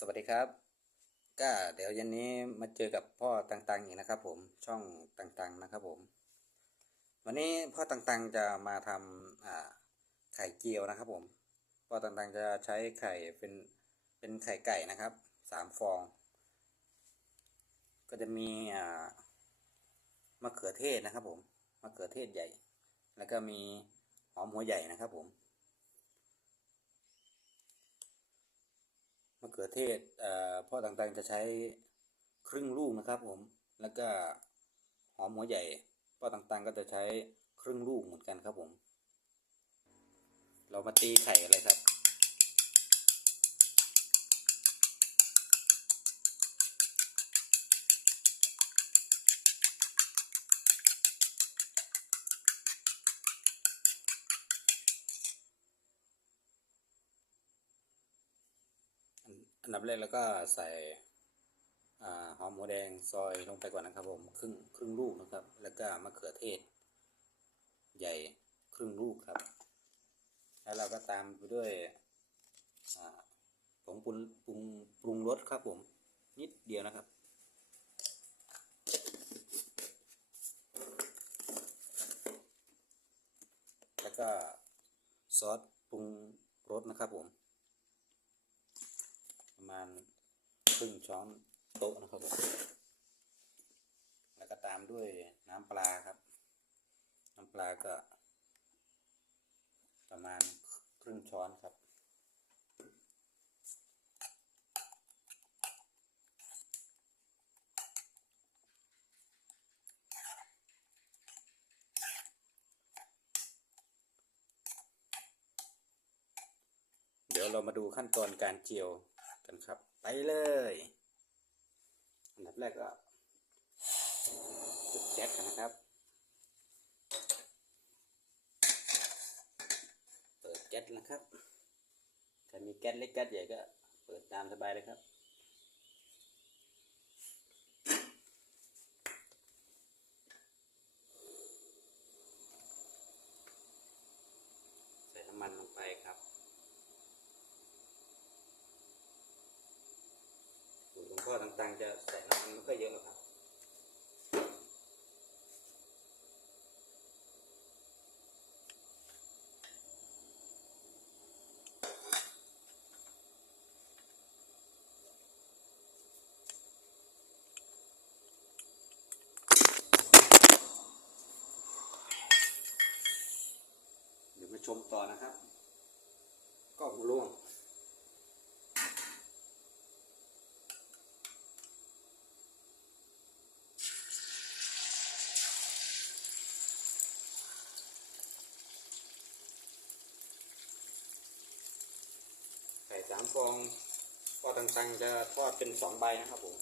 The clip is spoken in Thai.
สวัสดีครับ ก็เดี๋ยวเย็นนี้มาเจอกับพ่อต่างๆอีกนะครับผมช่องต่างๆนะครับผม วันนี้พ่อต่างๆจะมาทำไข่เจียวนะครับผมพ่อต่างๆจะใช้ไข่เป็นเป็นไข่ไก่นะครับสามฟอง ก็จะมีมะเขือเทศนะครับผมมะเขือเทศใหญ่ แล้วก็มีหอมหัวใหญ่นะครับผม มะเขือเทศเพ่อต่างๆจะใช้ครึ่งลูกนะครับผม แล้วก็หอมหัวใหญ่ พ่อต่างๆก็จะใช้ครึ่งลูกเหมือนกันครับผม เรามาตีไข่อะไรครับ อันดับแรกแล้วก็ใส่หอมหัวแดงซอยลงไปก่อนนะครับผมครึ่งครึ่งลูกนะครับ แล้วก็มะเขือเทศ ใหญ่ครึ่งลูกครับ แล้วเราก็ตามไปด้วยอ่าผงปรุงปรุงปรุงรสครับผม นิดเดียวนะครับแล้วก็ซอสปรุงรสนะครับผม ประมาณครึ่งช้อนโต๊ะนะครับผมแล้วก็ตามด้วยน้ำปลาครับ น้ำปลาก็ ประมาณครึ่งช้อนครับเดี๋ยวเรามาดูขั้นตอนการเจียว กันครับ ไปเลย อันดับแรกก็จุดแก๊สกันนะครับ เปิดแก๊สนะครับถ้ามีแก๊สเล็กแก๊สใหญ่ก็เปิดตามสบายเลยครับ ใส่น้ำมันลงไปครับ สู ตรหลวงพ่อต่างๆ จะใส่น้ำมันไม่ค่อยเยอะหรอกครับเดี๋ยวมาชมต่อนะครับ ก็ล่วง สามฟองก็ต่างๆจะทอดเป็นสองใบนะครับผม